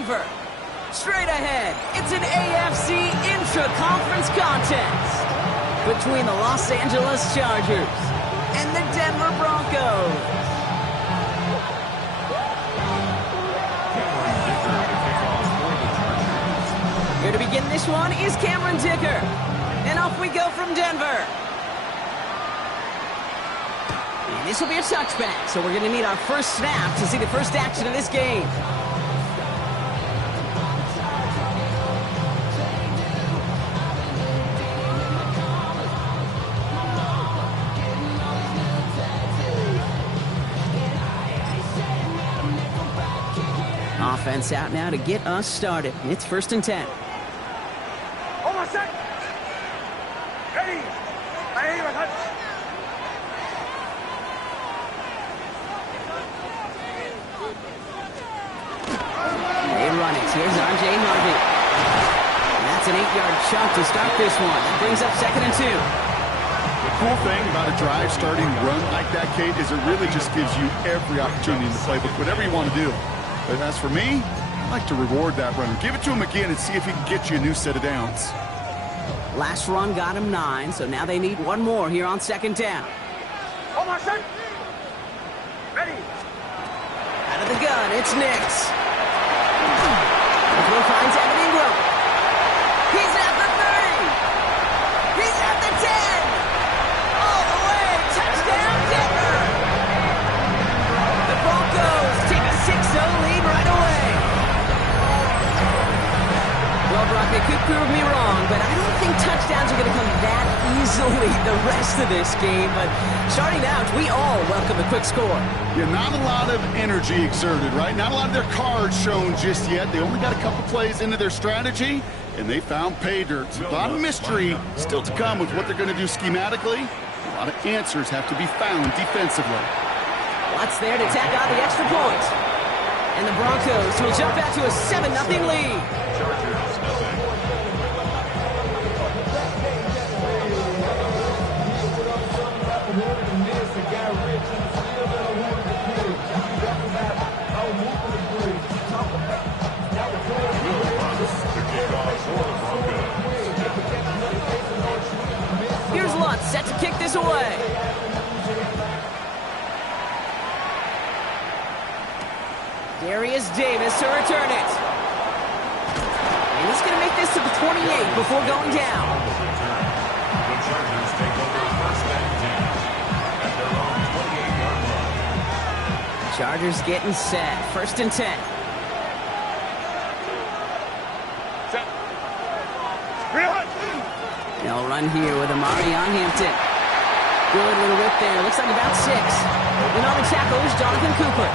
Denver. Straight ahead, it's an AFC intra-conference contest between the Los Angeles Chargers and the Denver Broncos. Here to begin this one is Cameron Dicker. And off we go from Denver. And this will be a touchback, so we're going to need our first snap to see the first action of this game. Offense out now to get us started. It's 1st and 10. Hold on a sec. Ready. They run it. Here's R.J. Harvey. And that's an 8-yard chunk to start this one. That brings up 2nd and 2. The cool thing about a drive starting run like that, Kate, is it really just gives you every opportunity in the playbook, whatever you want to do. But as for me, I like to reward that runner. Give it to him again and see if he can get you a new set of downs. Last run got him 9, so now they need one more here on 2nd down. Hold on a sec. Ready. Out of the gun, it's Nix. The throw finds Evan Ingram. He's at the 30. He's at the 10. All the way. Touchdown, Denver. The Broncos take a 6-0 lead right away. Well, Brock, they could prove me wrong, but I don't think touchdowns are going to come that easily the rest of this game. But starting out, we all welcome a quick score. Yeah, not a lot of energy exerted, right? Not a lot of their cards shown just yet. They only got a couple plays into their strategy, and they found pay dirt. A lot of mystery still to come with what they're going to do schematically. A lot of answers have to be found defensively. What's there to tack on the extra point? And the Broncos will jump out to a 7-0 lead. Here's Lutz set to kick this away. Darius Davis to return it. And he's going to make this to the 28 before going down. The Chargers take over 1st and 10 at their own 28-yard line. Chargers getting set. 1st and 10. Set. Real hot. They'll run here with Amari on Hampton. Good little whip there. Looks like about 6. And on the tackle is Jonathan Cooper.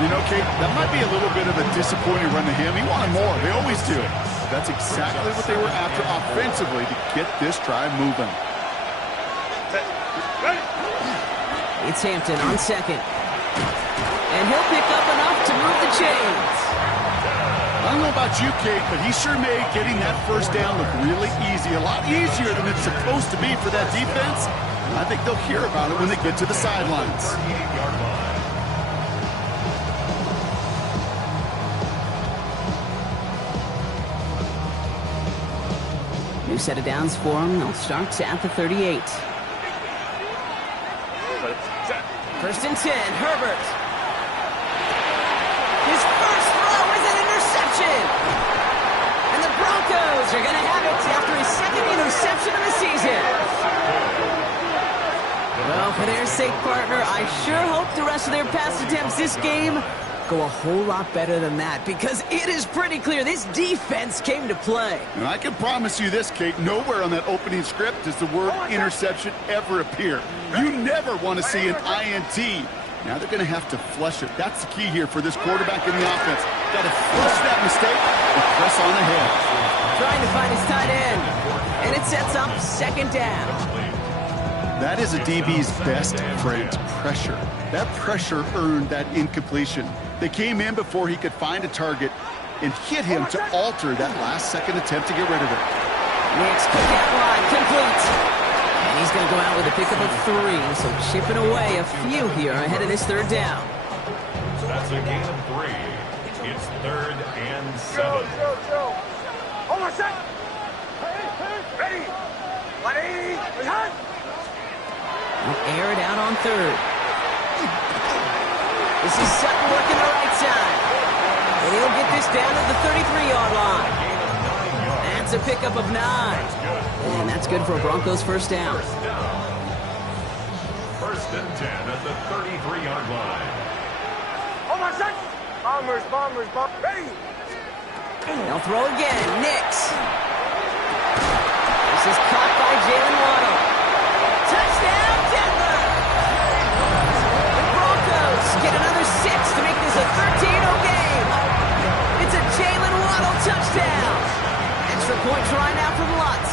You know, Kate, that might be a little bit of a disappointing run to him. He wanted more. They always do. That's exactly what they were after offensively to get this drive moving. Set. Ready. It's Hampton on 2nd. And he'll pick up enough to move the chains. I don't know about you, Kate, but he sure made getting that 1st down look really easy. A lot easier than it's supposed to be for that defense. I think they'll hear about it when they get to the sidelines. 38-yard line. New set of downs for him. They'll start at the 38. 1st and 10. Herbert. His first throw is an interception. And the Broncos are going to have it after his 2nd interception of the season. Well, for their sake, partner, I sure hope the rest of their pass attempts this game go a whole lot better than that, because it is pretty clear this defense came to play. And I can promise you this, Kate, nowhere on that opening script does the word interception ever appear. You never want to see an INT. Now they're going to have to flush it. That's the key here for this quarterback in the offense. Got to flush that mistake and press on ahead. Trying to find his tight end, and it sets up 2nd down. That is a DB's best friend, pressure. That pressure earned that incompletion. They came in before he could find a target and hit him to alter that last-second attempt to get rid of it. Nix kick out wide, complete. And he's going to go out with a pickup of 3, so chipping away a few here ahead of this 3rd down. That's a gain of 3. It's 3rd and 7. Hold on, set. Ready. 180. Hut. He'll air it out on 3rd. This is Sutton working the right side. And he'll get this down to the 33-yard line. That's a pickup of 9. And that's good for a Broncos first down. 1st and 10 at the 33-yard line. Hold on, set. Bombers. Ready. They'll throw again. Nix. This is caught by Jalen Waddle. Touchdown, Denver! The Broncos get another 6 to make this a 13-0 game. It's a Jalen Waddle touchdown. Extra point try now from Lutz.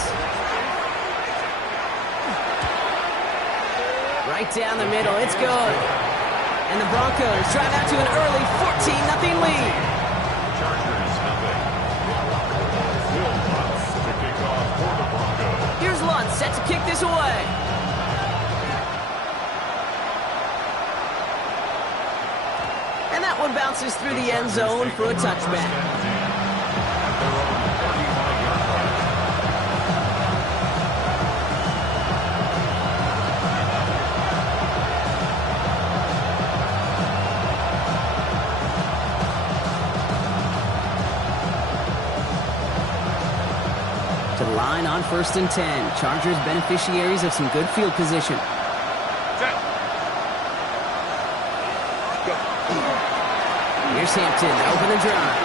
Right down the middle. It's good. And the Broncos drive out to an early 14-0 lead. Chargers nothing. Will Lutz to kick off for the Broncos. Here's Lutz set to kick this away. And that one bounces through the end zone for a touchback. At their own 35-yard line. To the line on 1st and 10. Chargers beneficiaries of some good field position. Here's Hampton, open the drive.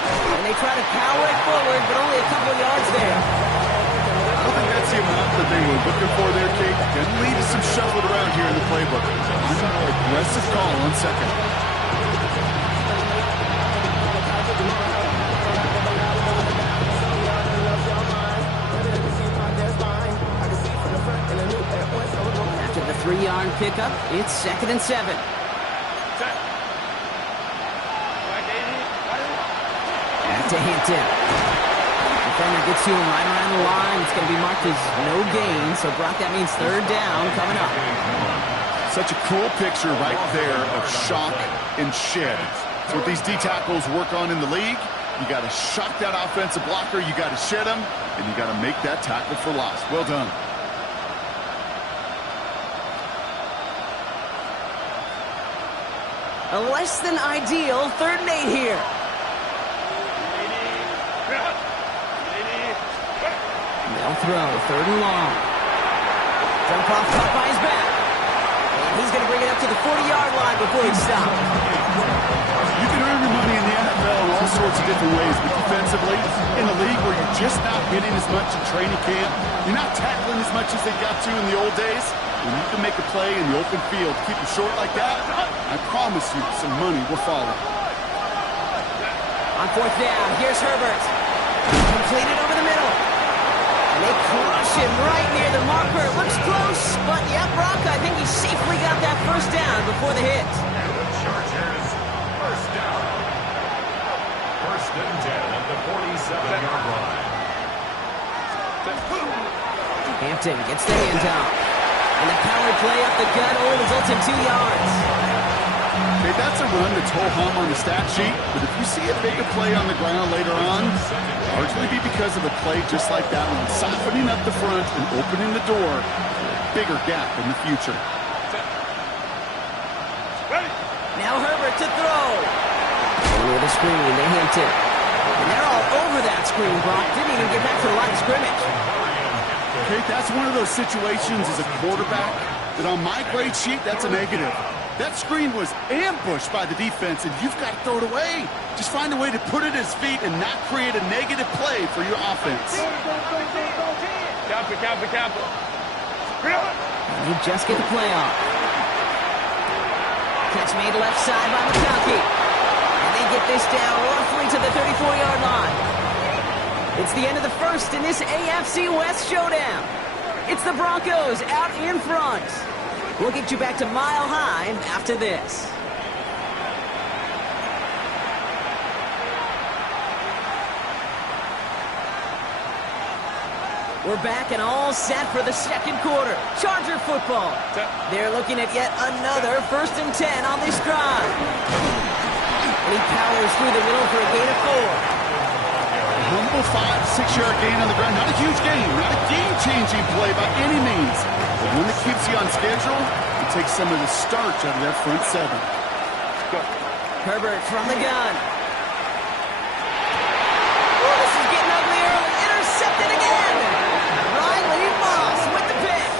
And they try to power it forward, but only a couple yards there. I don't think that's the amount that they were looking for there, Kate. Can lead to some shuffled around here in the playbook. Aggressive call on 2nd. After the 3-yard pickup, it's 2nd and 7. Back to Hampton. Defender gets to him right around the line. It's going to be marked as no gain, so Brock, that means 3rd down coming up. Such a cool picture right there of shock and shed. It's what these D tackles work on in the league. You got to shock that offensive blocker, you got to shed him, and you got to make that tackle for loss. Well done. A less than ideal 3rd and 8 here. They'll throw 3rd and long. Dump off caught by his back. And he's going to bring it up to the 40-yard line before he's stopped. You can earn your money in the NFL in all sorts of different ways, but defensively, in a league where you're just not hitting as much in training camp, you're not tackling as much as they got to in the old days, when you can make a play in the open field, keep it short like that, I promise you some money will follow. On 4th down, here's Herbert. Completed over the middle. And they crush him right near the marker. Looks close, but yeah, Brock, I think he safely got that 1st down before the hit. And the Chargers, 1st down. 1st and 10 at the 47-yard line. Hampton gets the handoff. And the power play up the gut only results in 2 yards. Okay, that's a run that's ho-hum on the stat sheet, but if you see a bigger play on the ground later on, largely be because of a play just like that one, softening up the front and opening the door for a bigger gap in the future. Now Herbert to throw. Over the screen to Hampton. And they're all over that screen, Brock. Didn't even get back to the line of scrimmage. Okay, that's one of those situations as a quarterback that on my grade sheet, that's a negative. That screen was ambushed by the defense, and you've got to throw it away. Just find a way to put it at his feet and not create a negative play for your offense. And you just get the play off. Catch made left side by McConkey. And they get this down roughly to the 34-yard line. It's the end of the 1st in this AFC West showdown. It's the Broncos out in front. We'll get you back to Mile High after this. We're back and all set for the 2nd quarter. Charger football. They're looking at yet another 1st and 10 on this drive. And he powers through the middle for a gain of 4. Humble 5-6-yard gain on the ground. Not a huge gain, not a game-changing play by any means. But one that keeps you on schedule and takes some of the starch out of that front seven. Herbert from the gun. Oh, this is getting ugly early. Intercepted again. Riley Moss with the pick.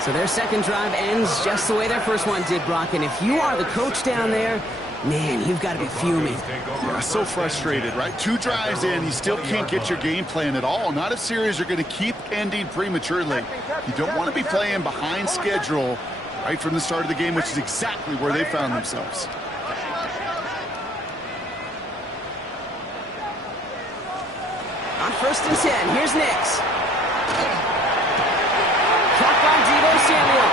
So their second drive ends just the way their first one did, Brock. And if you are the coach down there, man, you've got to be fuming. Yeah, so frustrated, right? 2 drives in, you still can't get your game plan at all. Not a series you're going to keep ending prematurely. You don't want to be playing behind schedule right from the start of the game, which is exactly where they found themselves. On 1st and 10, here's Nix. Caught by Deebo Samuel.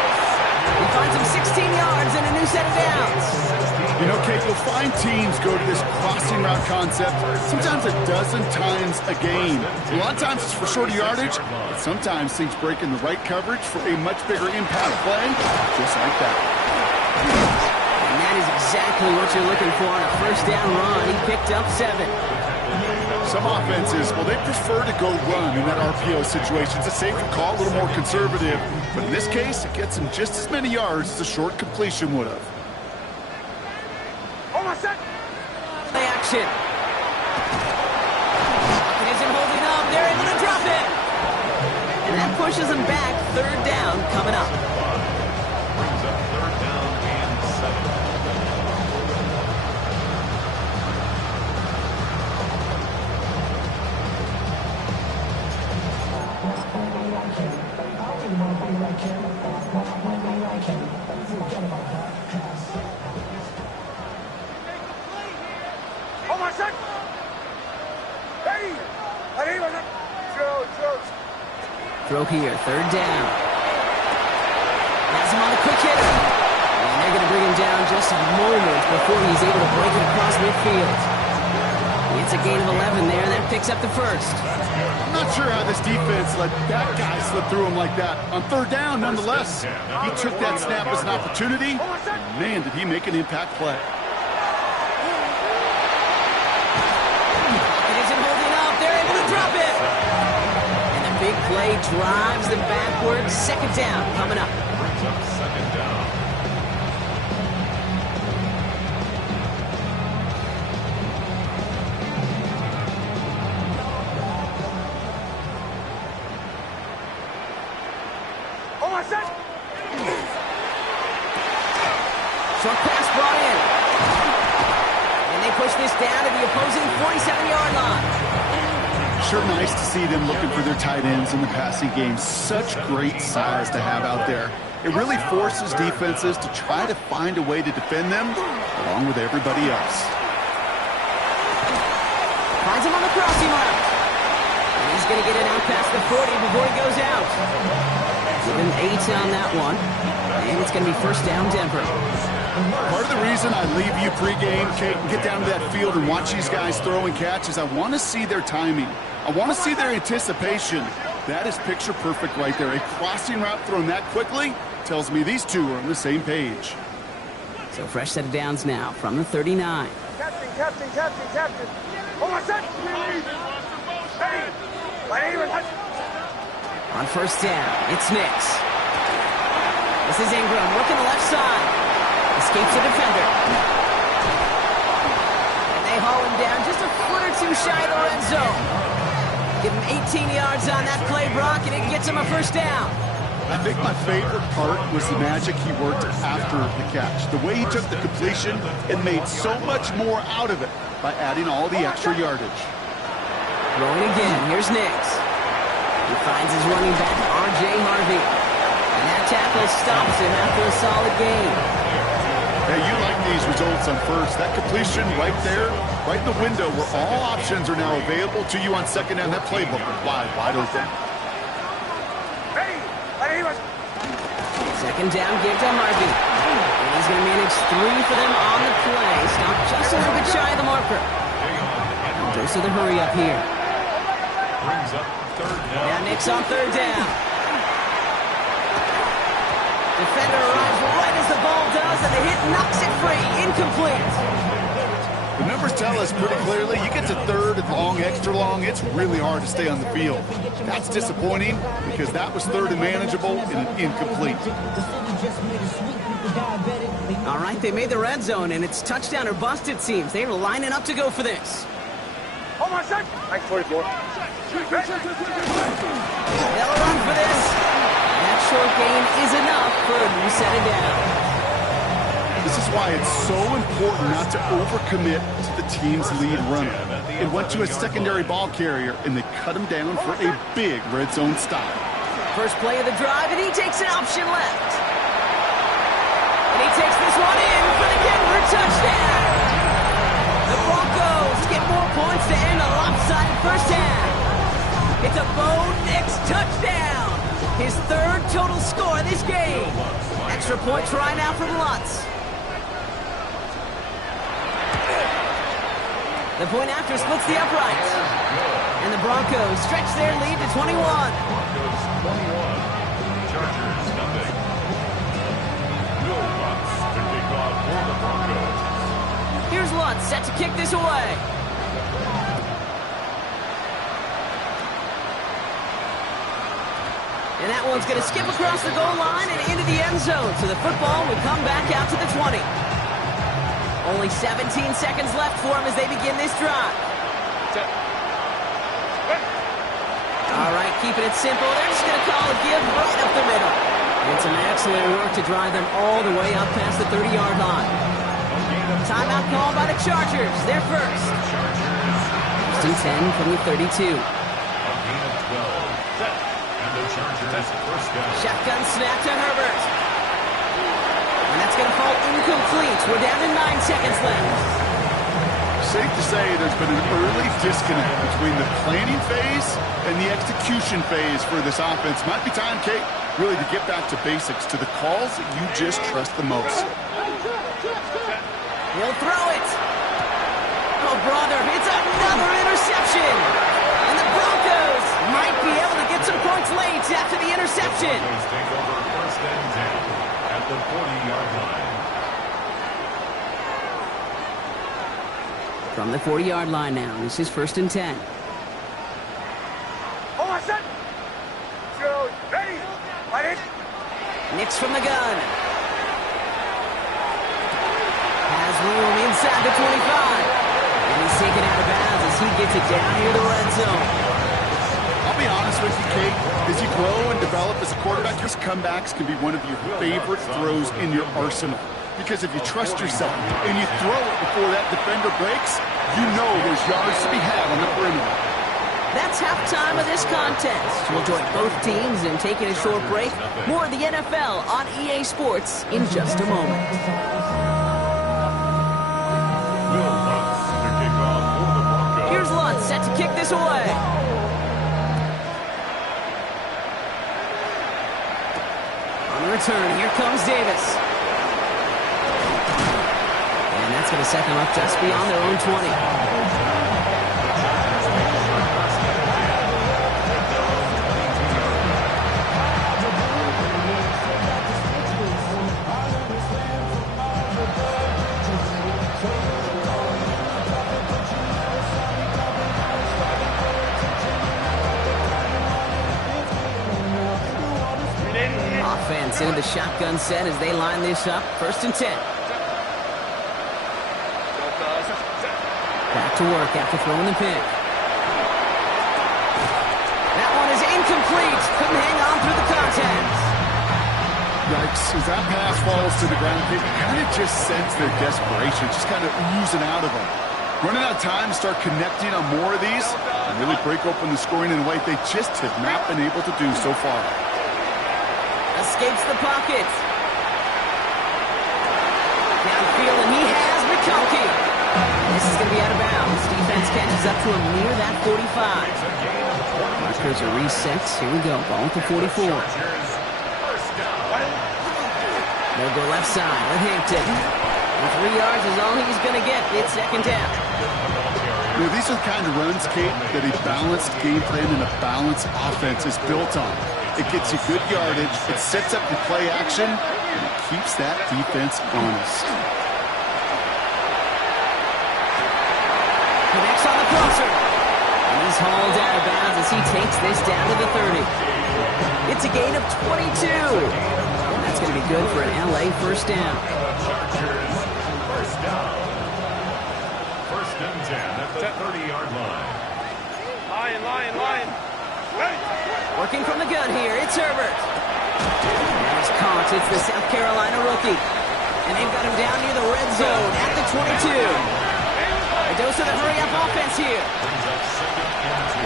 He finds him 16 yards and a new set of downs. You know, Kate, you'll find teams go to this crossing route concept sometimes a dozen times a game. A lot of times it's for shorter yardage, but sometimes things break in the right coverage for a much bigger impact play, just like that. And that is exactly what you're looking for on a first down run. He picked up 7. Some offenses, well, they prefer to go run in that RPO situation. It's a safer call, a little more conservative. But in this case, it gets them just as many yards as a short completion would have. Play action. It isn't holding up. They're able to drop it. And that pushes them back. 3rd down coming up. Brings up 3rd down and 7. Throw here, 3rd down. Has him on the quick hitter. And they're going to bring him down just a moment before he's able to break it across midfield. It's a gain of 11 there, and that picks up the 1st. I'm not sure how this defense let that guy slip through him like that. On 3rd down, nonetheless, he took that snap as an opportunity. Man, did he make an impact play. It isn't holding up. They're able to drop it. And the big play drives them backwards. 2nd down coming up. brings up 2nd down. Short pass brought in. And they push this down to the opposing 47-yard line. Sure nice to see them looking for their tight ends in the passing game. Such great size to have out there. It really forces defenses to try to find a way to defend them along with everybody else. Finds him on the crossing route. And he's going to get it out past the 40 before he goes out. Give him 8 on that one. And it's going to be 1st down Denver. Part of the reason I leave you pregame, Kate, and get down to that field and watch these guys throw and catch is I want to see their timing. I want to see their anticipation. That is picture perfect right there. A crossing route thrown that quickly tells me these two are on the same page. So fresh set of downs now from the 39. Captain. On 1st down, it's Nix. This is Ingram working the left side. Escapes the defender. And they haul him down just a foot or 2 shy of the red zone. Give him 18 yards on that play, Brock, and it gets him a 1st down. I think my favorite part was the magic he worked after the catch. The way he took the completion and made so much more out of it by adding all the extra yardage. Throwing again. Here's Nix. He finds his running back, R.J. Harvey. And that tackle stops him after a solid gain. Hey, you like these results on 1st. That completion right there, right in the window where all options are now available to you on 2nd down. That playbook wide open. 2nd down, give to Harvey. And he's going to manage 3 for them on the play. Stopped just a little bit shy of the marker. Dose of the hurry up here. Brings up 3rd down. Now Nix on 3rd down. Defender arrives right as the ball does, and the hit knocks it free. Incomplete. The numbers tell us pretty clearly, you get to third and long, extra long, it's really hard to stay on the field. That's disappointing because that was third and manageable and an incomplete. All right, they made the red zone, and it's touchdown or bust, it seems. They were lining up to go for this. Hold on, son. Nice 44. They'll run for this. That short gain is enough for a new set of down. This is why it's so important not to overcommit to the team's lead runner. It went to a secondary ball carrier, and they cut him down for a big red zone stop. First play of the drive, and he takes an option left. And he takes this one in for the Denver touchdown. The Broncos get more points to end a lopsided first half. It's a Bo Nix touchdown. His third total score this game. Extra point try now from Lutz. The point after splits the uprights. And the Broncos stretch their lead to 21. Broncos 21, Chargers nothing. Will Lutz to kick off for the Broncos. Here's Lutz set to kick this away. And that one's going to skip across the goal line and into the end zone. So the football will come back out to the 20. Only 17 seconds left for them as they begin this drive. All right, keeping it simple. They're just going to call a give right up the middle. And some excellent work to drive them all the way up past the 30-yard line. Timeout called by the Chargers. They're first. First and 10 from the 32. A gain of 12. And the Chargers first down. Shotgun snap to Herbert. And that's going to fall incomplete. We're down to 9 seconds left. Safe to say there's been an early disconnect between the planning phase and the execution phase for this offense. Might be time, Kate, really to get back to basics, to the calls that you just trust the most. He'll throw it. Oh, brother, it's another interception. And the Broncos might be able to get some points late after the interception. Broncos take over first and 10 at the 40-yard line. From the 40-yard line now, this is first and 10. Hold on, son. Go. Ready. Light it. Nix from the gun. Has room inside the 25. And he's taken out of bounds as he gets it down near the red zone. I'll be honest with you, Kate, as you grow and develop as a quarterback, these comebacks can be one of your favorite throws in your arsenal. Because if you trust yourself and you throw it before that defender breaks, you know there's yards to be had on the perimeter. That's halftime of this contest. We'll join both teams in taking a short break. More of the NFL on EA Sports in just a moment. Will Lutz to kick off for the Broncos. Here's Lutz set to kick this away. On the return, here comes Davis. And that's going to set them up just beyond their own 20. Offense into the shotgun set as they line this up. First and 10. Back to work after throwing the pick. That one is incomplete. Couldn't hang on through the contact. Yikes, as that pass falls to the ground, you kind of just sense their desperation, just kind of oozing out of them. Running out of time to start connecting on more of these and really break open the scoring in a way they just have not been able to do so far. Escapes the pocket. Downfield, and he has McConkey. This is going to be out of bounds. Defense catches up to him near that 45. Markers are reset. Here we go. Ball at the 44. They'll go left side with Hampton. And 3 yards is all he's going to get. It's second down. You know, these are the kind of runs, Kate, that a balanced game plan and a balanced offense is built on. It gets you good yardage, it sets up your play action, and it keeps that defense honest. He's hauled out of bounds as he takes this down to the 30. It's a gain of 22. And that's going to be good for an LA first down. Chargers, first down. First and 10 at the 30-yard line. Line. Working from the gun here, it's Herbert. Now he's caught, it's the South Carolina rookie. And they've got him down near the red zone at the 22. A dose of the hurry-up offense here. Brings up second and 2.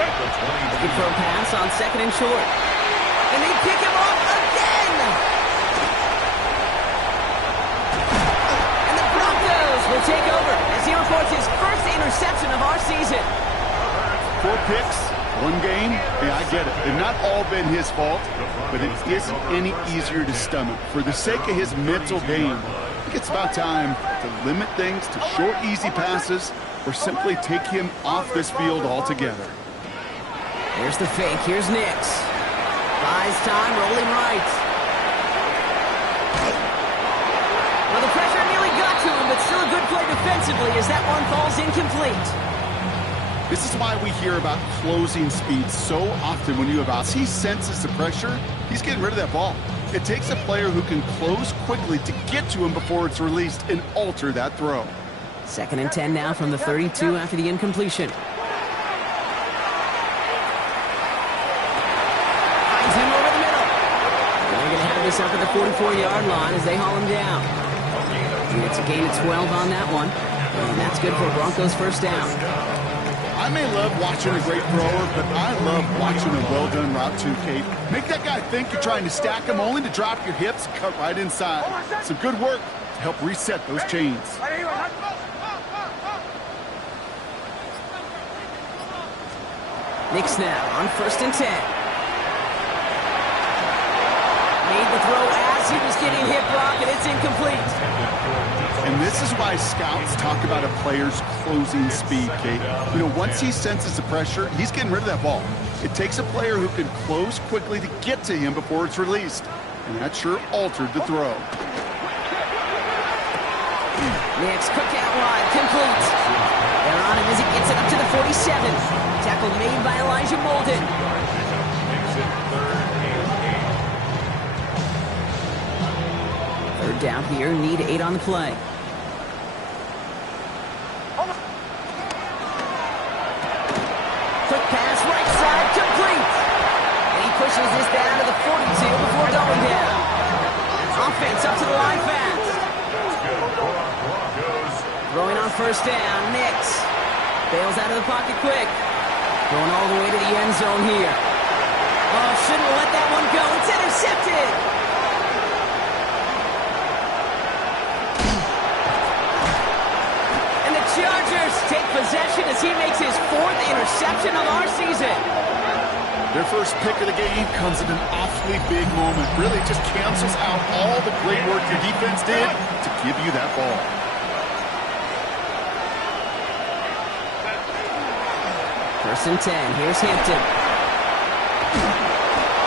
At the 22. Looking for a pass on second and short. And they pick him off again! And the Broncos will take over as he reports his first interception of our season. 4 picks, 1 game. Yeah, I get it. They've not all been his fault, but it isn't any easier to stomach. For the sake of his mental game, I think it's about time to limit things to short, easy passes or simply take him off this field altogether. Here's the fake. Here's Nix. Buys time, rolling right. Well, the pressure nearly got to him, but still a good play defensively as that one falls incomplete. This is why we hear about closing speed so often when you have outs. He senses the pressure. He's getting rid of that ball. It takes a player who can close quickly to get to him before it's released and alter that throw. Second and 10 now from the 32 after the incompletion. Finds him over the middle. And they're going to have this up at the 44-yard line as they haul him down. And it's a gain of 12 on that one. And that's good for Broncos first down. I may love watching a great thrower, but I love watching a well-done route too, Kate. Make that guy think you're trying to stack him only to drop your hips and cut right inside. Some good work to help reset those chains. Nix now on first and 10. Made the throw as he was getting hit blocked, and it's incomplete. And this is why scouts talk about a player's closing speed, Kate. You know, once he senses the pressure, he's getting rid of that ball. It takes a player who can close quickly to get to him before it's released. And that sure altered the throw. Nix, cook out wide, complete. They're on him as he gets it up to the 47. Tackle made by Elijah Molden. Third down here, need 8 on the play. Quick pass, right side, complete. And he pushes this down to the 42 before going down. Offense up to the line fast. Throwing on first down, Nix. Bails out of the pocket quick. Going all the way to the end zone here. Oh, shouldn't have let that one go. It's intercepted. And the Chargers take possession as he makes his 4th interception of our season. Their first pick of the game comes at an awfully big moment. Really just cancels out all the great work your defense did to give you that ball. First and 10. Here's Hampton.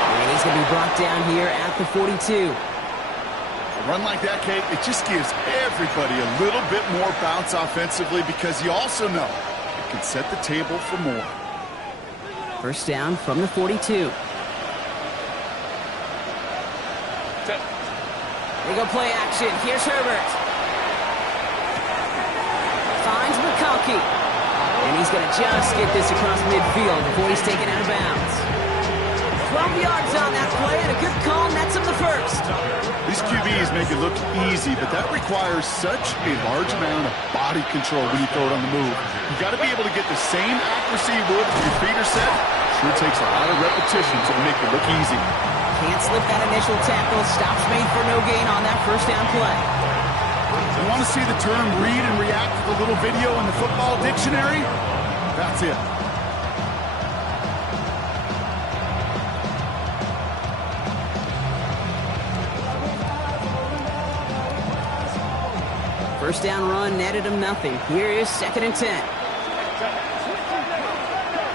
And he's going to be brought down here at the 42. A run like that, Kate, it just gives everybody a little bit more bounce offensively because you also know it can set the table for more. First down from the 42. They go play action. Here's Herbert. Finds McConkey. And he's going to just get this across midfield before he's taken out of bounds. 12 yards on that play, and a good call nets him the first. These QBs make it look easy, but that requires such a large amount of body control when you throw it on the move. You got to be able to get the same accuracy you would if your feet are set. Sure takes a lot of repetition to make it look easy. Can't slip that initial tackle. Stops made for no gain on that first down play. You want to see the term read and react to the little video in the football dictionary? That's it. First down run netted him nothing. Here is second and 10.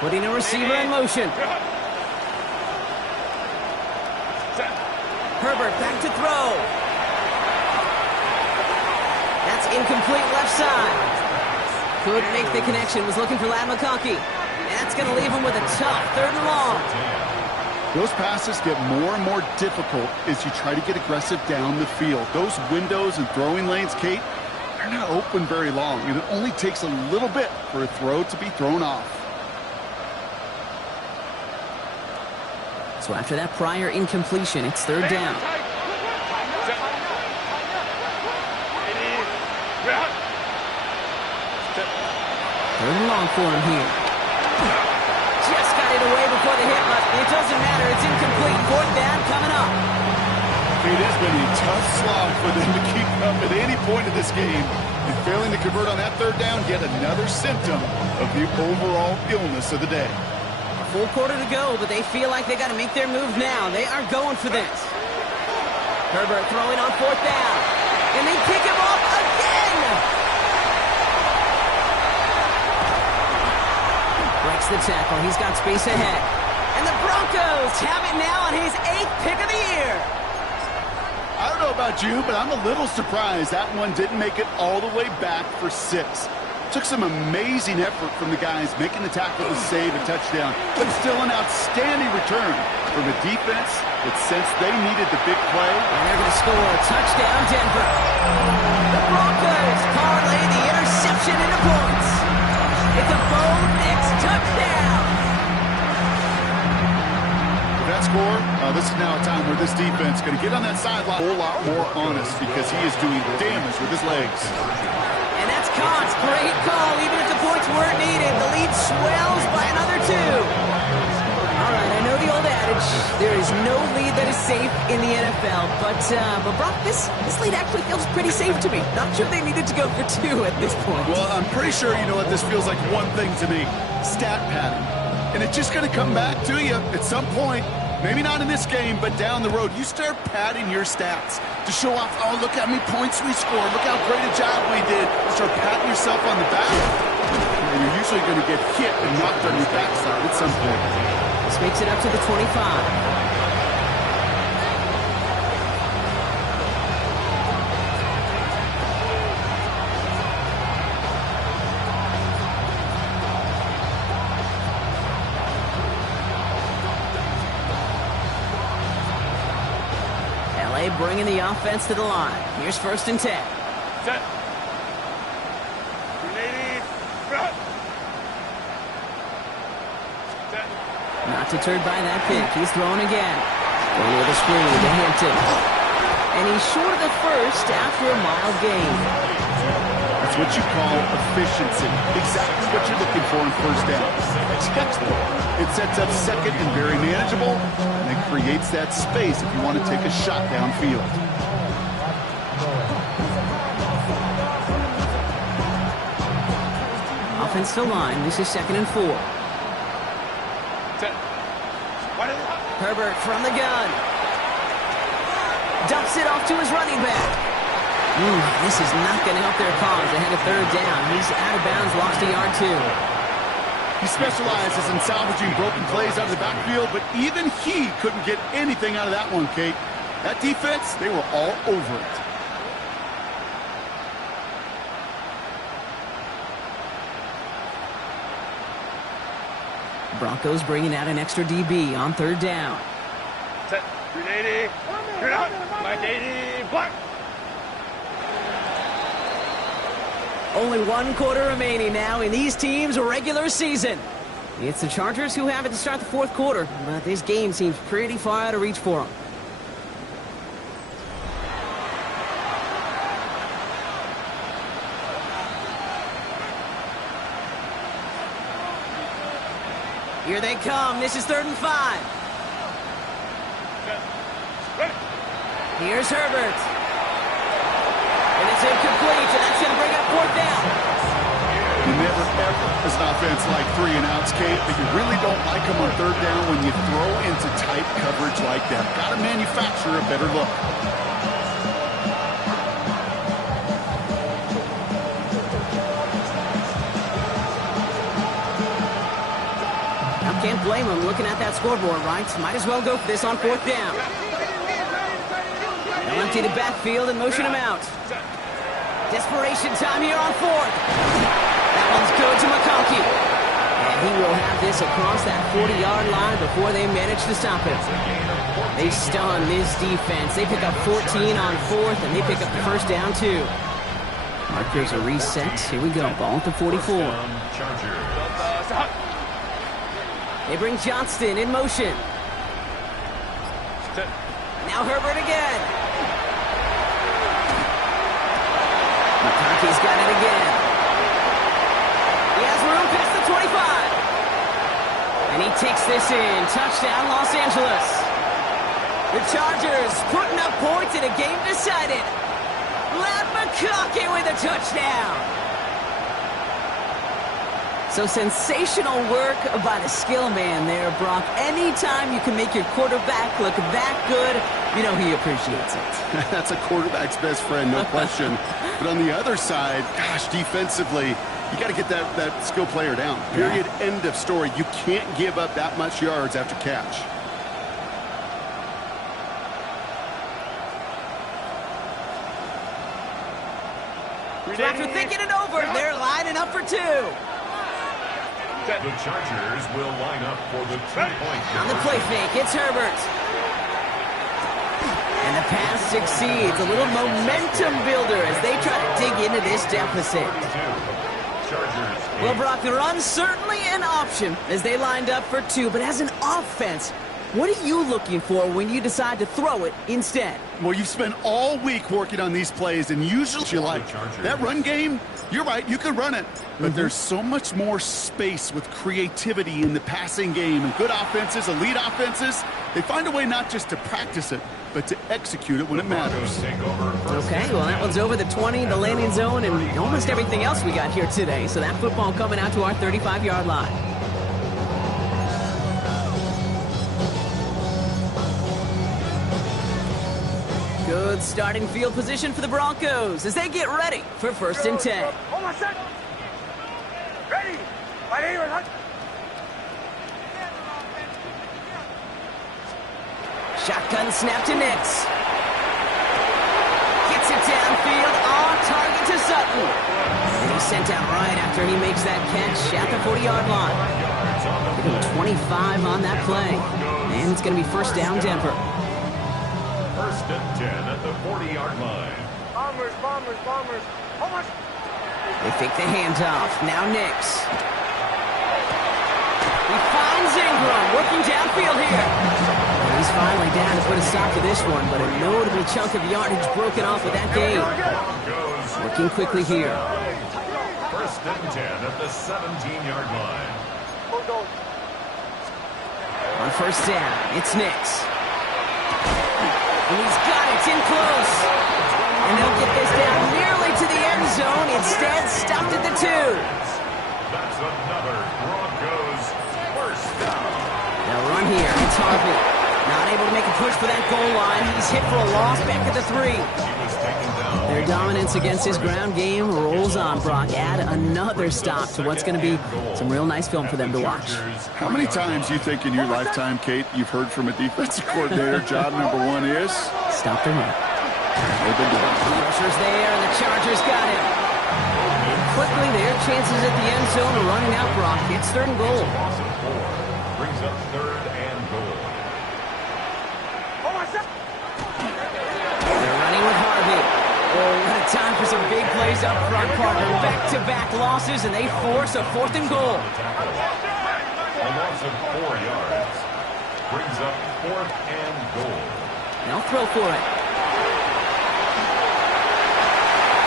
Putting a receiver in motion. Herbert back to throw. That's incomplete left side. Couldn't make the connection. Was looking for Ladd McConkey. That's going to leave him with a tough 3rd and long. Those passes get more and more difficult as you try to get aggressive down the field. Those windows and throwing lanes, Kate, they're not open very long, and it only takes a little bit for a throw to be thrown off. So after that prior incompletion, it's 3rd down. 3rd and long for him here. Just got it away before the hit, but it doesn't matter. It's incomplete. 4th down coming up. It has been a tough slog for them to keep up at any point of this game. And failing to convert on that 3rd down, yet another symptom of the overall illness of the day. A full quarter to go, but they feel like they got to make their move now. They are going for this. Herbert throwing on 4th down. And they pick him off again. Breaks the tackle. He's got space ahead. And the Broncos have it now on his 8th pick of the year. I don't know about you, but I'm a little surprised that one didn't make it all the way back for 6. Took some amazing effort from the guys making the tackle to save a touchdown, but still an outstanding return from a defense that sensed they needed the big play. And they're going to score a touchdown, Denver. The Broncos parlay the interception into points. It's a Bo Nix touchdown. With that score, this is now a time where this defense is going to get on that sideline a whole lot more honest because he is doing damage with his legs. And that's Kant's great call. Even if the points weren't needed, the lead swells by another 2. All right, I know the old adage, there is no lead that is safe in the NFL, but Brock, this lead actually feels pretty safe to me. Not sure they needed to go for 2 at this point. Well, I'm pretty sure you know what this feels like one thing to me, stat padding. And it's just going to come back to you at some point. Maybe not in this game, but down the road. You start padding your stats to show off, oh, look how many points we scored. Look how great a job we did. Start patting yourself on the back. And you're usually going to get hit and knocked on your backside at some point. This makes it up to the 25. Bringing the offense to the line. Here's 1st and 10. Set. Set. Not deterred by that pick. He's throwing again. Going with a screen to Hampton. And he's short of the 1st after a mild gain. That's what you call efficiency. Exactly what you're looking for in 1st down. Textbook. It sets up 2nd and very manageable, and it creates that space if you want to take a shot downfield. Offensive line. This is 2nd and 4. Set. Herbert from the gun. Dumps it off to his running back. This is not going to help their cause ahead of 3rd down. He's out of bounds, lost a yard 2. He specializes in salvaging broken plays out of the backfield, but even he couldn't get anything out of that one, Kate. That defense, they were all over it. Broncos bringing out an extra DB on 3rd down. Set. 380. Turn out. Mike 80. Block. Only 1 quarter remaining now in these teams' regular season. It's the Chargers who have it to start the 4th quarter, but this game seems pretty far out of reach for them. Here they come. This is 3rd and 5. Here's Herbert. And it's incomplete, and that's going to bring up 4th down. You never, ever, as an offense, like 3 and outs, Kate, but you really don't like them on 3rd down when you throw into tight coverage like that. Got to manufacture a better look. Can't blame him looking at that scoreboard, right? Might as well go for this on 4th down. They'll empty the backfield and motion him out. Desperation time here on 4th. That one's good to McConkey. And He will have this across that 40-yard line before they manage to stop him. They stun this defense. They pick up 14 on 4th, and they pick up the first down, too. Markers are reset. Here we go. Ball at the 44. They bring Johnston in motion. Now Herbert again. McConkey's got it again. He has room past the 25. And he takes this in. Touchdown, Los Angeles. The Chargers putting up points in a game decided. Ladd McConkey with a touchdown. So sensational work by the skill man there, Brock. Anytime you can make your quarterback look that good, you know he appreciates it. That's a quarterback's best friend, no question. But on the other side, gosh, defensively, you got to get that skill player down. Period. Yeah. End of story. You can't give up that much yards after catch. So after thinking it over, they're lining up for 2. The Chargers will line up for the 2-point. On the play fake, it's Herbert. And the pass succeeds. A little momentum builder as they try to dig into this deficit. Well, Brock, the run's certainly an option as they lined up for 2. But as an offense, what are you looking for when you decide to throw it instead? Well, you've spent all week working on these plays, and usually you like that run game. You're right, you can run it. But there's so much more space with creativity in the passing game. And good offenses, elite offenses, they find a way not just to practice it, but to execute it when it matters. Okay, well, that one's over the 20, the landing zone, and almost everything else we got here today. So that football coming out to our 35-yard line. Good starting field position for the Broncos as they get ready for 1st and 10. Hold on, set. Ready. Right here. Shotgun snap to Nix. Gets it downfield on target to Sutton. And he's sent out right after he makes that catch at the 40-yard line. Give him 25 on that play. And it's going to be 1st down, Denver. 1st and 10 at the 40-yard line. Bombers. How much? They fake the handoff. Now Nix. He finds Ingram working downfield here. And he's finally down to put a stop to this one, but a notable chunk of yardage broken off with that game. Working quickly here. 1st and 10 at the 17-yard line. On 1st down, it's Nix. And he's got it in close. And they'll get this down nearly to the end zone. Instead, stopped at the 2. That's another Broncos 1st down. Now run here. It's Harvey. Not able to make a push for that goal line. He's hit for a loss back at the 3. He was taken down. Their dominance against his ground game rolls on, Brock. Add another stop to what's going to be some real nice film for them to watch. How many times do you think in your lifetime, Kate, you've heard from a defensive coordinator, job number 1 is? Stop the run. Pressure's there, and the Chargers got him. And quickly, their chances at the end zone are running out, Brock. It's 3rd and goal. Brings up 3rd and goal. They're running with Harvey. Oh, what a time for some big plays up front, partner. Back-to-back losses, and they force a 4th and goal. A loss of 4 yards. Brings up 4th and goal. They'll throw for it.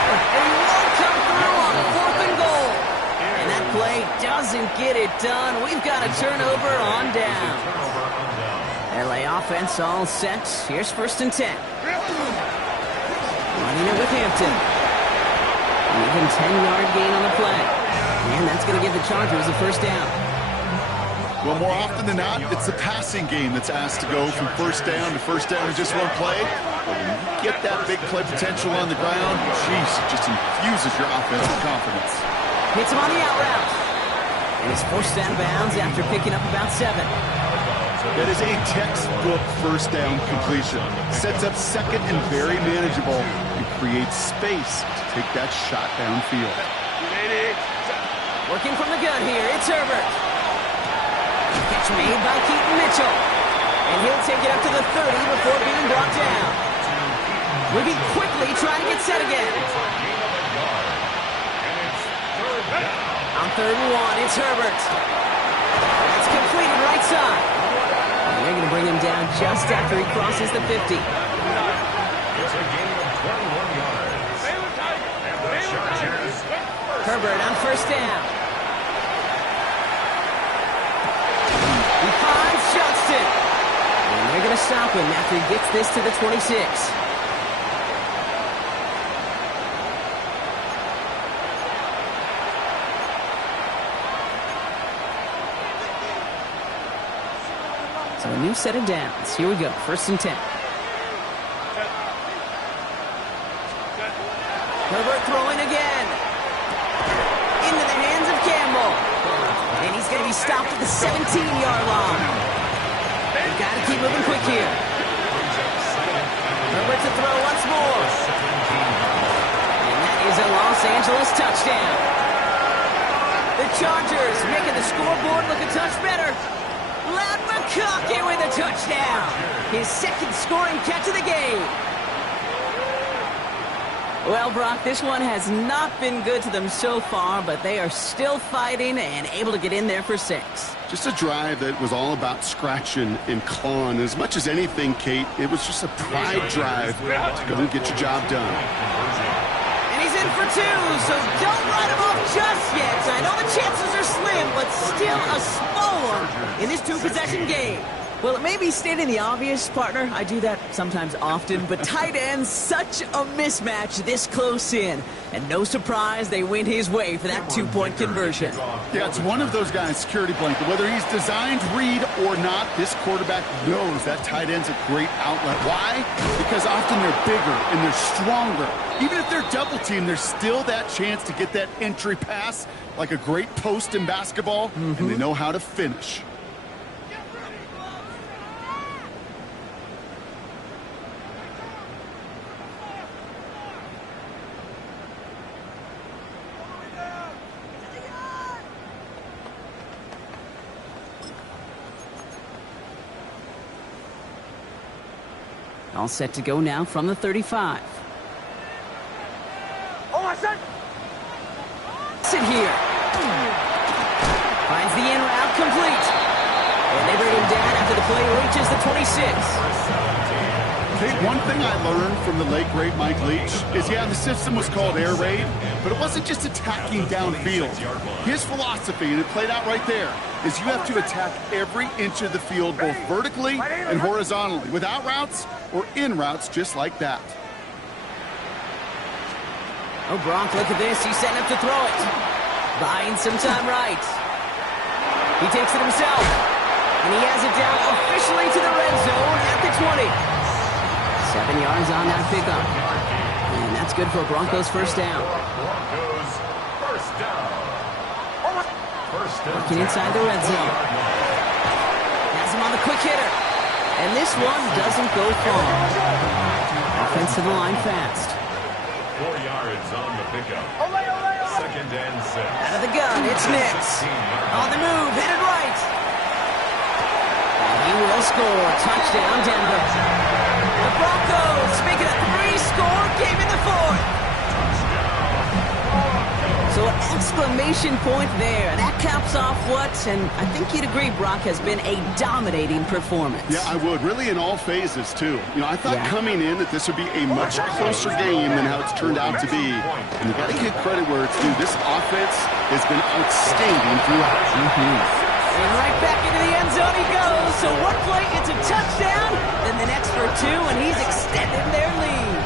And he won't come through on 4th and goal. And that play doesn't get it done. We've got a turnover on down. LA offense all set. Here's 1st and 10. Running it with Hampton. Even 10-yard gain on the play. And that's going to give the Chargers a 1st down. Well, more often than not, it's the passing game that's asked to go from 1st down to 1st down in just one play. But when you get that big play potential on the ground, geez, it just infuses your offense with confidence. Hits him on the out route. And he's forced out of bounds after picking up about 7. That is a textbook 1st down completion. Sets up 2nd and very manageable and creates space to take that shot downfield. Working from the gun here, it's Herbert. catch made by Keaton Mitchell. And he'll take it up to the 30 before being brought down. Moving quickly, trying to get set again. On 3rd and 1, it's Herbert. That's completed right side. And they're going to bring him down just after he crosses the 50. It's a gain of 21 yards. And the Chargers. Herbert on 1st down. He finds Johnston. And they're going to stop him after he gets this to the 26. So a new set of downs. Here we go. 1st and 10. Herbert throwing again. Into the hands of Campbell. And he's going to be stopped at the 17-yard line. We've got to keep moving quick here. Herbert to throw once more. And that is a Los Angeles touchdown. The Chargers making the scoreboard look a touch better. Ladd McConkey with a touchdown. His 2nd scoring catch of the game. Well, Brock, this one has not been good to them so far, but they are still fighting and able to get in there for 6. Just a drive that was all about scratching and clawing. As much as anything, Kate, it was just a pride drive to go and get your job done. And he's in for 2, so don't write him off just yet. I know the chances are slim, but still a small one in this 2-possession game. Well, it may be stating the obvious, partner. I do that sometimes often, but tight ends, such a mismatch this close in. And no surprise, they went his way for that 2-point conversion. Yeah, it's one of those guys, security blanket. Whether he's designed read or not, this quarterback knows that tight end's a great outlet. Why? Because often they're bigger and they're stronger. Even if they're double teamed, there's still that chance to get that entry pass, like a great post in basketball, and they know how to finish. All set to go now from the 35. Sit here. Finds the in route complete. And they bring him down after the play reaches the 26. Hey, one thing I learned from the late, great Mike Leach is, yeah, the system was called air raid, but it wasn't just attacking downfield. His philosophy, and it played out right there, is you have to attack every inch of the field, both vertically and horizontally, without routes or in routes just like that. Oh, Gronk, look at this. He's setting up to throw it. Buying some time right. He takes it himself. And he has it down officially to the red zone at the 20. 7 yards on that pickup. And that's good for Broncos first down. Working inside the red zone. Has him on the quick hitter. And this one doesn't go far. Offense to the line fast. 4 yards on the pickup. 2nd and 6. Out of the gun, it's Nix. On the move, headed right. And he will score. Touchdown, Denver. The Broncos make it a 3-score game in the 4th. So an exclamation point there. That caps off what, and I think you'd agree, Brock, has been a dominating performance. Yeah, I would. Really in all phases, too. You know, I thought coming in that this would be a much closer game than how it's turned out to be. And you got to give credit where it's due. This offense has been outstanding throughout. And right back into the end zone he goes. So one play, it's a touchdown. Then the next for 2, and he's extending their lead.